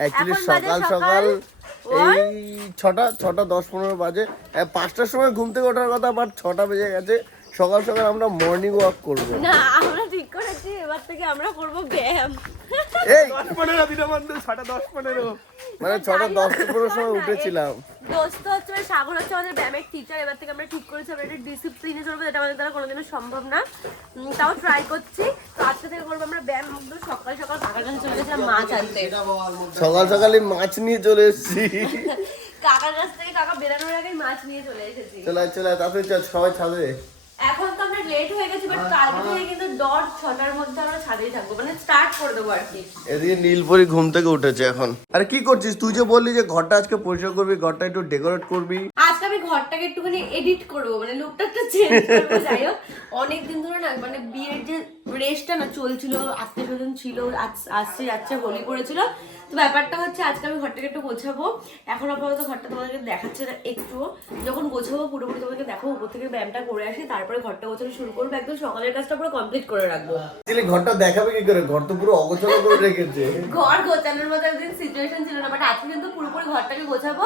Actually এখন বাজে সকাল সকাল সকাল ওই? এই ছটা ছটা দশ পনেরো বাজে। পাঁচটার সময় ঘুম থেকে ওঠার কথা বাট ছটা বেজে গেছে। সকাল সকাল আমরা মর্নিং ওয়াক করব। না আমরা ঠিক করেছি এবার থেকে আমরা করব ব্যায়াম। এই! দশ পনেরো দিন বন্ধু ছটা দশ পনেরো মানে ছটা দশ পনেরো সময় উঠেছিলাম। দোস্ত হচ্ছে মানে সাগর হচ্ছে আমাদের ব্যায়ামের টিচার এবার থেকে আমরা ঠিক করেছি আমরা একটা ডিসিপ্লিনে চলবো যেটা আমাদের দ্বারা কোনোদিনও সম্ভব না। তাও ট্রাই করছি। তো আজকে থেকে করব আমরা ব্যায়াম একদম সকাল সকাল কাকার কাছে চলে গেছিলাম মাছ আনতে। সকাল সকালই মাছ নিয়ে চলে এসেছি। কাকার কাছ থেকে কাকা বেরানোর আগেই মাছ নিয়ে চলে এসেছি। চলে চলে চল সবাই ছাদে। এখন তো আমরা লেট হয়ে গেছি বাট কালকে থেকে কিন্তু ডট ছটার মধ্যে আমরা ছাদেই থাকব। মানে স্টার্ট করে দেবো আর কি। এদিকে নীলপরি ঘুম থেকে উঠেছে এখন। আরে কি করছিস? তুই যে বললি যে ঘরটা আজকে পরিষ্কার করবি ঘরটা একটু ডেকোরেট করবি। আজকে আমি ঘরটাকে একটুখানি এডিট করব মানে লুকটা একটু চেঞ্জ করব যাই হোক। অনেকদিন ধরে না মানে বিয়ের যে রেসটা না চলছিল আত্মীয় স্বজন ছিল আসছে যাচ্ছে হোলি পড়েছিল। তো ব্যাপারটা হচ্ছে আজকে আমি ঘরটাকে একটু গোছাবো। এখন আপাতত ঘরটা তোমাদেরকে দেখাচ্ছে না একটুও যখন গোছাবো পুরোপুরি তোমাকে দেখো উপর থেকে ব্যায়ামটা করে আসি তারপরে ঘরটা গোছানো শুরু করব। একদম সকালের কাজটা পুরো কমপ্লিট করে রাখব। ঘরটা দেখাবে কি করে? ঘর তো পুরো অগোছালো করে রেখেছে। ঘর গোছানোর মতো একদিন সিচুয়েশন ছিল না বাট আজকে কিন্তু পুরোপুরি ঘরটাকে গোছাবো।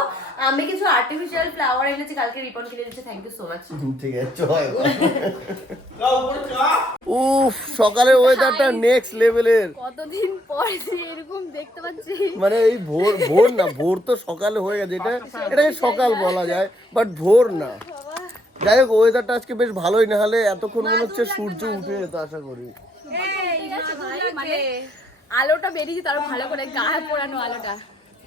আমি কিছু আর্টিফিশিয়াল ফ্লাওয়ার এনেছি কালকে রিপন কিনে দিচ্ছি থ্যাংক ইউ সো মাচ ঠিক আছে চল। সকালের ওয়েদারটা নেক্সট লেভেলের কতদিন পর এরকম দেখতে পাচ্ছি। মানে এই ভোর ভোর না ভোর তো সকালে হয়ে গেছে। এটা এটাকে সকাল বলা যায় বাট ভোর না। যাই হোক ওয়েদারটা আজকে বেশ ভালোই না হলে এতক্ষণ মনে হচ্ছে সূর্য উঠে যেত আশা করি। মানে আলোটা বেরিয়ে তার ভালো করে গায়ে পোড়ানো আলোটা।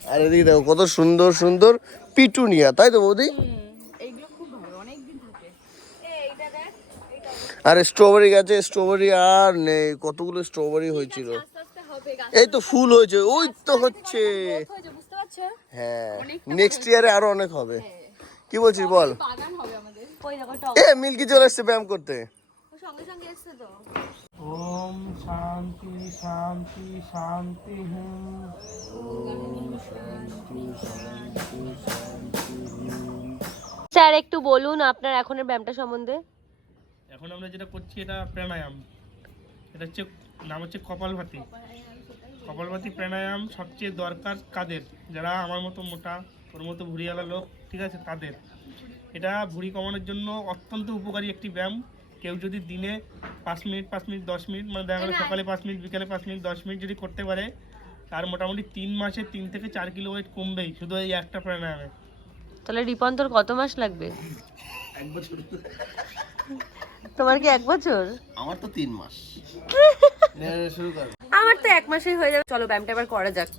আর এদিকে দেখো কত সুন্দর সুন্দর পিটুনিয়া তাই তো বৌদি এইগুলো খুব ভালো অনেক দিন থাকে আর স্ট্রবেরি গাছে স্ট্রবেরি আর নেই কতগুলো স্ট্রবেরি হয়েছিল? এই তো ফুল হয়েছে ওই তো হচ্ছে। হ্যাঁ নেক্সট ইয়ারে আরও অনেক হবে। কি বলছিস বল? এ মিল্কি চলে এসছে ব্যায়াম করতে। সঙ্গে সঙ্গে এসছে তো ওম শান্তি শান্তি শান্তি স্যার একটু বলুন আপনার এখনের ব্যায়ামটা সম্বন্ধে। এখন আমরা যেটা করছি এটা প্রাণায়াম। এটা হচ্ছে নাম হচ্ছে কপালভাতি। কপালভাতি প্রাণায়াম সবচেয়ে দরকার কাদের? যারা আমার মতো মোটা ওর মতো ভুঁড়িওয়ালা লোক ঠিক আছে তাদের। এটা ভুঁড়ি কমানোর জন্য অত্যন্ত উপকারী একটি ব্যায়াম। কেউ যদি দিনে পাঁচ মিনিট পাঁচ মিনিট দশ মিনিট মানে দেখা গেলো সকালে পাঁচ মিনিট বিকালে পাঁচ মিনিট দশ মিনিট যদি করতে পারে তার মোটামুটি তিন মাসে তিন থেকে চার কিলো ওয়েট কমবেই শুধু এই একটা প্রাণায়ামে। তাহলে রিপন তোর কত মাস লাগবে? তোমার কি এক বছর? আমার তো তিন মাস। শুরু কর। আমার তো এক মাসেই হয়ে যাবে। চলো ব্যায়ামটা এবার করা যাক।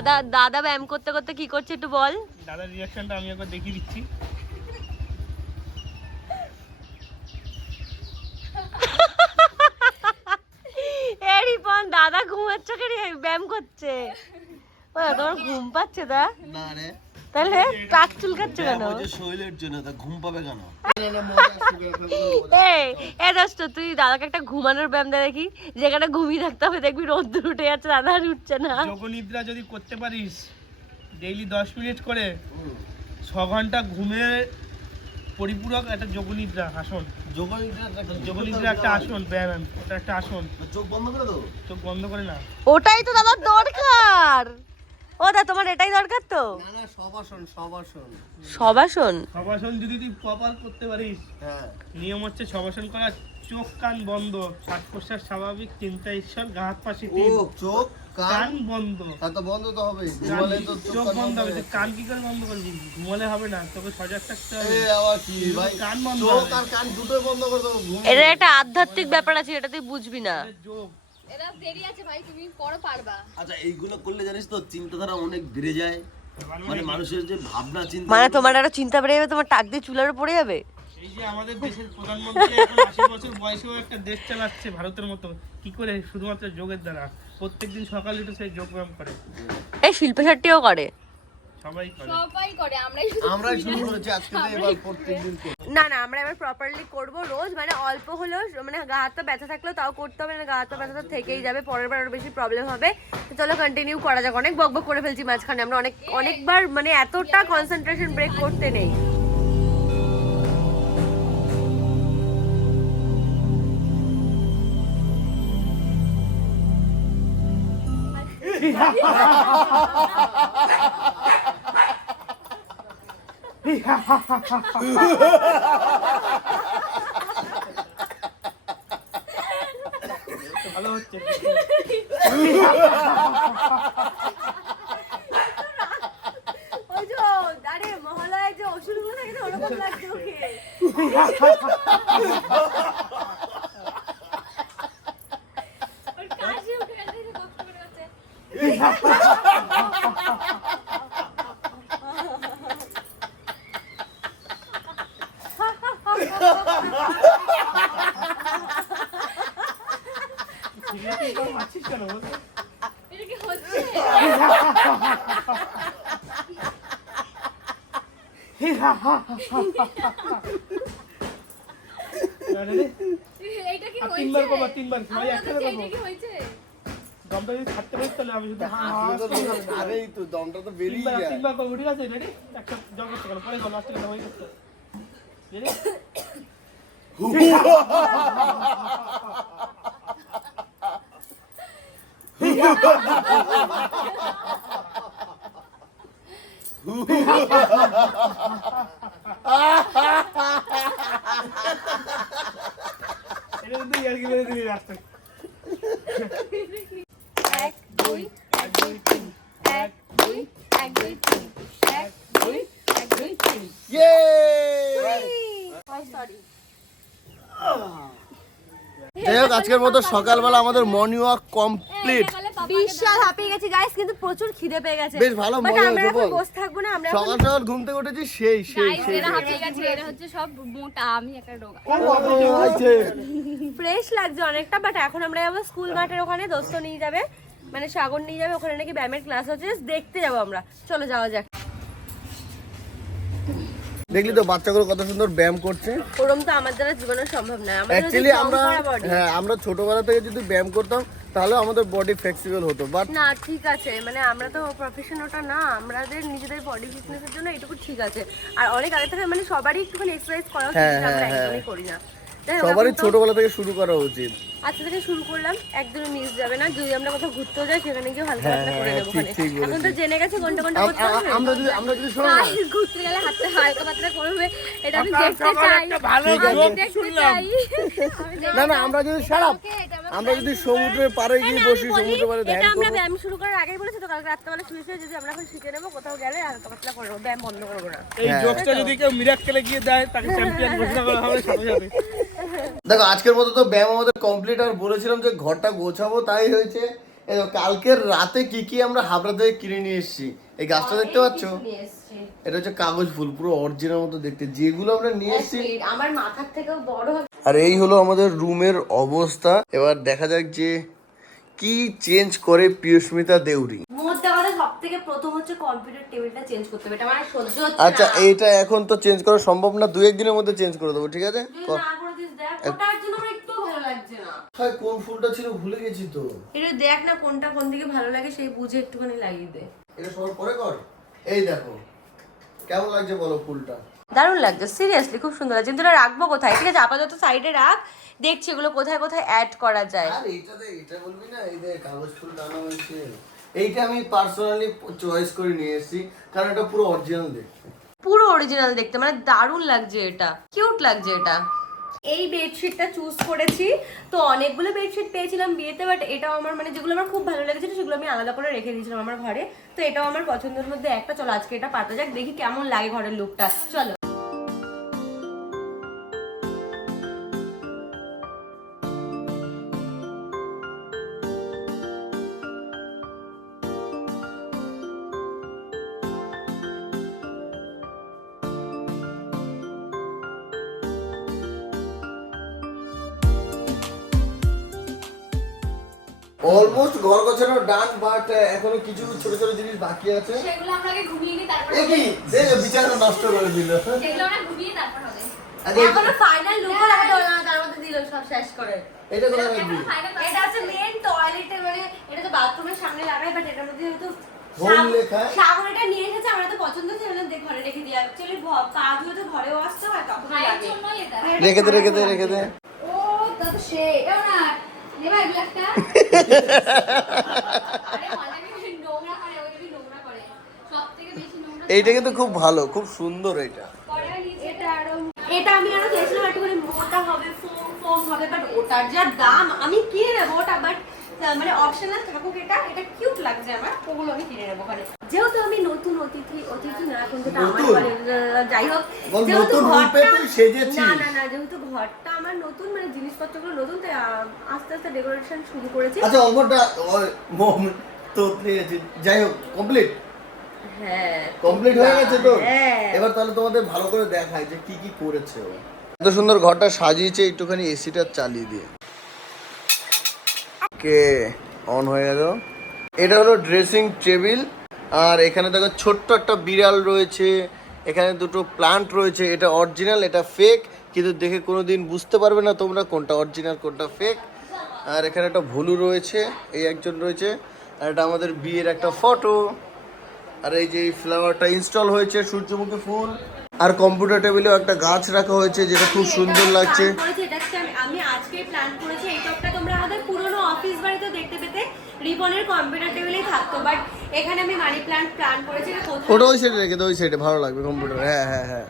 দাদা দাদা ব্যায়াম করতে করতে কি করছে একটু বল। দাদার রিয়াকশনটা আমি একবার দেখিয়ে দিচ্ছি। রিপন দাদা ঘুমাচ্ছে কে? ব্যায়াম করছে। তোমার ঘুম পাচ্ছে দা না রে। তাহলে টাক চুলকাচ্ছে কেন? শরীরের জন্য তা ঘুম পাবে কেন? এই এ দোস্ত তুই দাদাকে একটা ঘুমানোর ব্যায়াম দে দেখি যেখানে ঘুমিয়ে থাকতে হবে দেখবি রোদ্দুর উঠে যাচ্ছে দাদা আর উঠছে না। যোগনিদ্রা যদি করতে পারিস ডেইলি দশ মিনিট করে ছ ঘণ্টা ঘুমে পরিপূরক একটা যোগনিদ্রা আসন। যোগনিদ্রা একটা আসন ব্যায়াম ওটা একটা আসন। চোখ বন্ধ করে দেবো চোখ বন্ধ করে না। ওটাই তো দাদার দরকার। ও দা তোমার এটাই দরকার তো? না না সবাসন সবাসন যদি তুই প্রপার করতে পারিস। হ্যাঁ। নিয়ম হচ্ছে সবাসন করা চোখ কান বন্ধ। শ্বাস প্রশ্বাস স্বাভাবিক চিন্তা ঈশ্বর গা হাত পা চোখ কান? বন্ধ। হ্যাঁ তো বন্ধ তো হবে। ঘুমালে তো চোখ বন্ধ হবে। কান কি করে বন্ধ করবি? ঘুমালে হবে না তোকে সজাগ থাকতে হবে। আবার কি ভাই? কান বন্ধ চোখ আর কান দুটোই বন্ধ করে দেবো। এটা একটা আধ্যাত্মিক ব্যাপার আছে এটা তুই বুঝবি না। যোগ। এটা দেরি আছে ভাই তুমি পড়ো পারবা। আচ্ছা এইগুলো করলে জানিস তো চিন্তাধারা অনেক বেড়ে যায়। মানে মানুষের যে ভাবনা চিন্তা মানে তোমার একটা চিন্তা বেড়ে যাবে তোমার টাক দিয়ে চুলার পড়ে যাবে? এই যে আমাদের দেশের প্রধানমন্ত্রী এখন আশি বছর বয়সেও একটা দেশ চালাচ্ছে ভারতের মতো। কি করে শুধুমাত্র যোগের দ্বারা? প্রত্যেকদিন সকালে উঠে সে যোগ ব্যায়াম করে। এই শিল্প শাট্টিও করে। সবাই করে। সবাই করে আমরাই শুধু আমরাই শুরু করেছি আজকে এবার প্রত্যেকদিন। না না, আমরা এবার প্রপারলি করব রোজ মানে অল্প হলেও মানে গা হাতটা ব্যথা থাকলেও তাও করতে হবে না গা হাতটা ব্যথা তো থেকেই যাবে, পরের বার আরও বেশি প্রবলেম হবে। তো চলো কন্টিনিউ করা যাক, অনেক বকবক করে ফেলছি মাঝখানে, আমরা অনেক, অনেকবার মানে এতটা কনসেন্ট্রেশন ব্রেক করতে নেই। ভালো হচ্ছে ওই যে আরে যে অসুরগুলো থাকে ওরকম লাগছে ওকে ওর কাশি উঠে গেছে যে কষ্ট করে আছে ঠিক আছে এবার মারছিস কেন বল? এটা কি হচ্ছে আরে রে, এইটা কি আর হয়েছে তিনবার করব তিনবার সবাই আমরা একসাথে তো করব এইটা কি হয়েছে? দমটা যদি ছাড়তে পারিস তাহলে আমি শুধু হা তো দমটা তো বেরিয়ে তিনবার যায়। তিনবার করব ঠিক আছে রেডি একটা জল করতে গেল পরে গেল লাস্টে হয়ে গেছে। রেডি এটা কিন্তু ইয়ার্কি মেরে দিবি লাস্টে এক দুই এক দুই তিন এক দুই এক দুই তিন এক দুই এক দুই তিন হোক, আজকের মতো সকালবেলা আমাদের মর্নিং ওয়াক কমপ্লিট বিশাল হাঁপিয়ে গেছি গাইস কিন্তু প্রচুর খিদে পেয়ে গেছে। বেশ ভালো মজা আমরা এখন বল। বসে থাকব না আমরা সকাল সকাল ঘুম থেকে উঠেছি সেই সেই সেই এরা হাঁপিয়ে গেছে এরা হচ্ছে সব মোটা আমি একটা রোগা ফ্রেশ লাগছে অনেকটা বাট এখন আমরা যাব স্কুল মাঠের ওখানে দোস্ত নিয়ে যাবে মানে সাগর নিয়ে যাবে ওখানে নাকি ব্যায়ামের ক্লাস হচ্ছে দেখতে যাব আমরা। চলো যাওয়া যাক। দেখলি তো বাচ্চাগুলো কত সুন্দর ব্যায়াম করছে। ওরম তো আমার দ্বারা জীবনে সম্ভব নয় অ্যাকচুয়ালি আমরা হ্যাঁ আমরা ছোটবেলা থেকে যদি ব্যায়াম করতাম তাহলে আমাদের বডি ফ্লেক্সিবল হতো বাট না ঠিক আছে। মানে আমরা তো প্রফেশন ওটা না। আমাদের নিজেদের বডি ফিটনেসের জন্য এটুকু ঠিক আছে। আর অনেক আগে থেকে মানে সবারই একটুখানি এক্সারসাইজ করা উচিত হ্যাঁ, আমরা হ্যাঁ, একদমই করি না। সবারই ছোটবেলা থেকে শুরু করা উচিত। আজকে থেকে শুরু করলাম একদমই মিস যাবে না। যদি আমরা কোথাও ঘুরতেও যাই সেখানে গিয়ে হালকা হ্যাঁ, হালকা করে হ্যাঁ, নেব ওখানে। ঠিক এখন তো জেনে গেছে কোনটা কোনটা করতে হবে। আমরা যদি আমরা যদি শোনো ঘুরতে গেলে হাতে হালকা পাতলা করবে এটা আমি দেখতে চাই। একটা ভালো শুনলাম। না না আমরা যদি সারাপ আমরা যদি সমুদ্রের পাড়ে গিয়ে বসি সমুদ্রের পাড়ে এটা ধ্যান আমরা ব্যায়াম শুরু করার আগেই বলেছি তো কালকে রাত্রেবেলা শুয়ে শুয়ে যদি আমরা এখন শিখে নেব কোথাও গেলে হালকা পাতলা করে নেব ব্যায়াম বন্ধ করব না। এই হ্যাঁ। যোগটা যদি কেউ মিরাক্কেলে গিয়ে দেয় তাকে চ্যাম্পিয়ন ঘোষণা করা হবে সাথে সাথে। দেখো আজকের মতো তো ব্যায়াম আমাদের কমপ্লিট আর বলেছিলাম যে ঘরটা গোছাবো তাই হয়েছে। দেখো, কালকের রাতে কি কি আমরা হাবড়া থেকে কিনে নিয়ে এসেছি? এই গাছটা দেখতে পাচ্ছ? এটা হচ্ছে কাগজ ফুল পুরো অরিজিনাল মতো দেখতে। যেগুলো আমরা নিয়ে এসেছি আমার মাথার থেকেও বড় আর এই হলো আমাদের রুমের অবস্থা। এবার দেখা যাক যে কি চেঞ্জ করে প্রিয়স্মিতা দেউরি। মধ্যে থেকে প্রথম হচ্ছে কম্পিউটার টেবিলটা চেঞ্জ করতে হবে। এটা মানে সহ্য আচ্ছা না। এইটা এখন তো চেঞ্জ করা সম্ভব না। দু একদিনের মধ্যে চেঞ্জ করে দেবো ঠিক আছে? দেখ ওটার জন্য আমার একটু ভালো লাগছে না। হয় কোন ফুলটা ছিল ভুলে গেছি তো। একটু দেখ না কোনটা কোন দিকে ভালো লাগে সেই বুঝে একটুখানি লাগিয়ে দে। এটা সবার পরে কর। এই দেখো কেমন লাগছে বলো ফুলটা? দারুণ লাগছে সিরিয়াসলি খুব সুন্দর লাগছে। কিন্তু রাখব কোথায়? ঠিক আছে আপাতত সাইডে রাখ দেখছি এগুলো কোথায় কোথায় অ্যাড করা যায়। আর এইটাতে এটা বলবি না এই যে কাগজ ফুল টানা হয়েছে। এইটা আমি পার্সোনালি চয়েস করে নিয়ে এসেছি কারণ এটা পুরো অরিজিনাল দেখতে। পুরো অরিজিনাল দেখতে মানে দারুণ লাগছে এটা। কিউট লাগছে এটা। এই বেডশিটটা চুজ করেছি। তো অনেকগুলো বেডশিট পেয়েছিলাম বিয়েতে বাট এটাও আমার মানে যেগুলো আমার খুব ভালো লেগেছিল, সেগুলো আমি আলাদা করে রেখে দিয়েছিলাম আমার ঘরে। তো এটাও আমার পছন্দের মধ্যে একটা। চলো আজকে এটা পাতা যাক, দেখি কেমন লাগে ঘরের লুকটা চলো। অলমোস্ট ঘর গোছানো ডান বাট এখনও কিছু ছোট ছোট জিনিস বাকি আছে। সেগুলো আমরা আগে ঘুমিয়ে নিই তারপর এ কি? যে বিছানা নষ্ট করে দিল। সেগুলো আমরা ঘুমিয়ে তারপর হবে। এখনও ফাইনাল লুকও লাগাতে হলো না তার মধ্যে দিল সব শেষ করে। এটা কোথায় রাখবি? এটা হচ্ছে মেন টয়লেটে মানে এটা তো বাথরুমের সামনে লাগাই বাট এটার মধ্যে হয়তো Home লেখা? সাগর এটা নিয়ে এসেছে আমরা তো পছন্দ ছিল না দেখ ঘরে রেখে দিই। অ্যাকচুয়ালি পা ধুয়ে তো ঘরেও আসতে হয় তখন লাগে। রেখে দে রেখে দে রেখে দে। ও তা তো সে এটাও না এইটা কিন্তু খুব ভালো খুব সুন্দর এটা এটা আমি আরও চেয়েছিলাম একটুখানি মোটা হবে ফোম ফোম হবে বাট ওটার যা দাম আমি কিনে নেব ওটা বাট মানে অপশনাল থাকুক এটা এটা কিউট লাগছে আমার ওগুলো আমি কিনে নেব ওখানে যেহেতু আমি নতুন অতিথি অতিথি না কিন্তু এটা আমার ঘরে, যাই হোক যেহেতু ঘরটা না না না যেহেতু ঘরটা আমার নতুন মানে জিনিসপত্রগুলো নতুন তাই আস্তে আস্তে ডেকোরেশন শুরু করেছি। আচ্ছা তো যাই হোক কমপ্লিট হ্যাঁ কমপ্লিট হয়ে গেছে তো? হ্যাঁ। এবার তাহলে তোমাদের ভালো করে দেখায় যে কি কি করেছে ও। এত সুন্দর ঘরটা সাজিয়েছে একটুখানি এসিটা চালিয়ে দিয়ে। কে অন হয়ে গেল। এটা হলো ড্রেসিং টেবিল আর এখানে দেখো ছোট্ট একটা বিড়াল রয়েছে, এখানে দুটো প্লান্ট রয়েছে, এটা অরিজিনাল এটা ফেক কিন্তু দেখে কোনো দিন বুঝতে পারবে না তোমরা কোনটা অরিজিনাল কোনটা ফেক আর এখানে একটা ভুলু রয়েছে, এই একজন রয়েছে, আর এটা আমাদের বিয়ের একটা ফটো আর এই যে এই ফ্লাওয়ারটা ইনস্টল হয়েছে সূর্যমুখী ফুল। আর কম্পিউটার টেবিলেও একটা গাছ রাখা হয়েছে, যেটা খুব সুন্দর লাগছে। আমি- প্ল্যান পেতে কম্পিউটার টেবিলেই থাকতো বাট এখানে আমি মানি প্ল্যান্ট প্ল্যান করেছি ওটা ওই সাইডে রেখে দে ওই সাইডে ভালো লাগবে কম্পিউটার হ্যাঁ হ্যাঁ হ্যাঁ।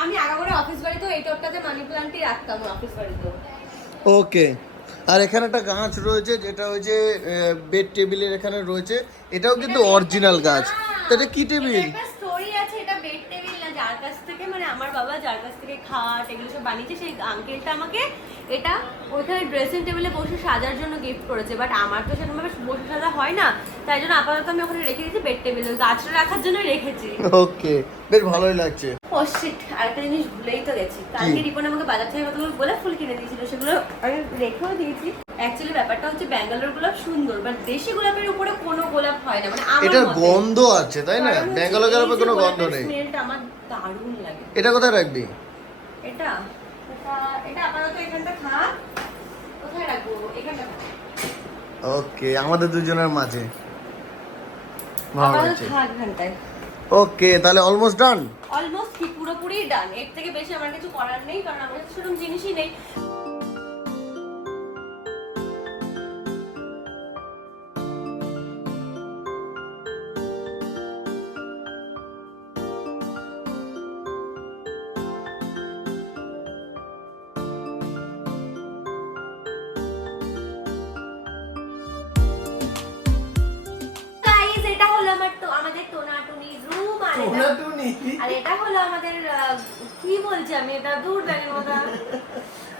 আমি আগে করে অফিস বাড়িতেও এই টপটাতে মানি প্ল্যান্টই রাখতাম অফিস বাড়িতেও। ওকে। আর এখানে একটা গাছ রয়েছে যেটা ওই যে বেড টেবিলের এখানে রয়েছে এটাও কিন্তু অরিজিনাল গাছ। এটা কি টেবিল স্টোরি আছে এটা বেড টেবিল না যার কাছ থেকে মানে আমার বাবা যার কাছ থেকে খাট এগুলো সব বানিয়েছে সেই আঙ্কেলটা আমাকে এটা ওইখানে ড্রেসিং টেবিলে বসে সাজার জন্য গিফট করেছে বাট আমার তো সেরকমভাবে বসে সাজা হয় না তাই জন্য আপাতত আমি ওখানে রেখে দিয়েছি বেড টেবিলে গাছটা রাখার জন্য রেখেছি। ওকে বেশ ভালোই লাগছে। ও শিট আরেকটা জিনিস ভুলেই তো গেছি। কালকে রিপন আমাকে বাজার থেকে কতগুলো গোলাপ ফুল কিনে দিয়েছিল সেগুলো আমি রেখেও দিয়েছি। অ্যাকচুয়ালি ব্যাপারটা হচ্ছে ব্যাঙ্গালোর গোলাপ সুন্দর বাট দেশি গোলাপের উপরে কোনো গোলাপ হয় না মানে আমার এটার গন্ধ আছে তাই না? ব্যাঙ্গালোর এই গেলাপে কোনো গন্ধ নেই। স্মেলটা আমার দারুণ লাগে। এটা কোথায় রাখবি? এটা? এটা- এটা আপাতত এখানটা থাক কোথায় রাখব এখানটা থাক। ওকে আমাদের দুজনের মাঝে। ভালো লাগছে ওকে তাহলে অলমোস্ট ডান অলমোস্ট কি পুরোপুরি ডান এর থেকে বেশি আমার কিছু করার নেই কারণ আমার কাছে সেরকম জিনিসই নেই। রুম আর এটা আর এটা হলো আমাদের কি বলছি আমি? এটা দূর মতো।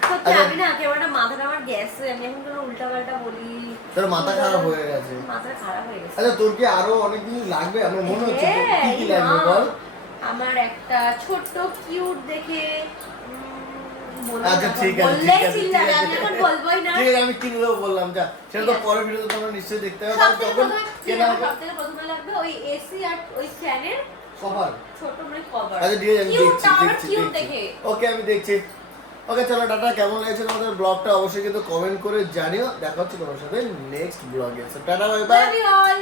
সত্যি আমি না কেমনটা মাথাটা আমার গ্যাসে আমি এখন কোনো উল্টা পাল্টা বলি। তোর মাথা খারাপ হয়ে গেছে। মাথা খারাপ হয়ে গেছে। আচ্ছা তোর কি আরও অনেক কিছু লাগবে? আমার মনে হচ্ছে কি কি লাগবে বল। আমার একটা ছোট্ট কিউট দেখে আচ্ছা ঠিক আছে ঠিক আছে ঠিক আমি কিনলেও বললাম যা। সেটা তো। পরের ভিডিওতে তোমরা নিশ্চয়ই দেখতে তখন কেনা থেকে প্রথমে লাগবে ওই এসি আর ওই ফ্যানের কভার। ছোট মানে কভার। আচ্ছা ঠিক আছে আমি দেখছি দেখছি ওকে আমি দেখছি। ওকে চলো টাটা কেমন লেগেছে তোমাদের ব্লগটা অবশ্যই কিন্তু কমেন্ট করে জানিও। দেখা হচ্ছে তোমার সাথে নেক্সট ব্লগে tata bye bye love you all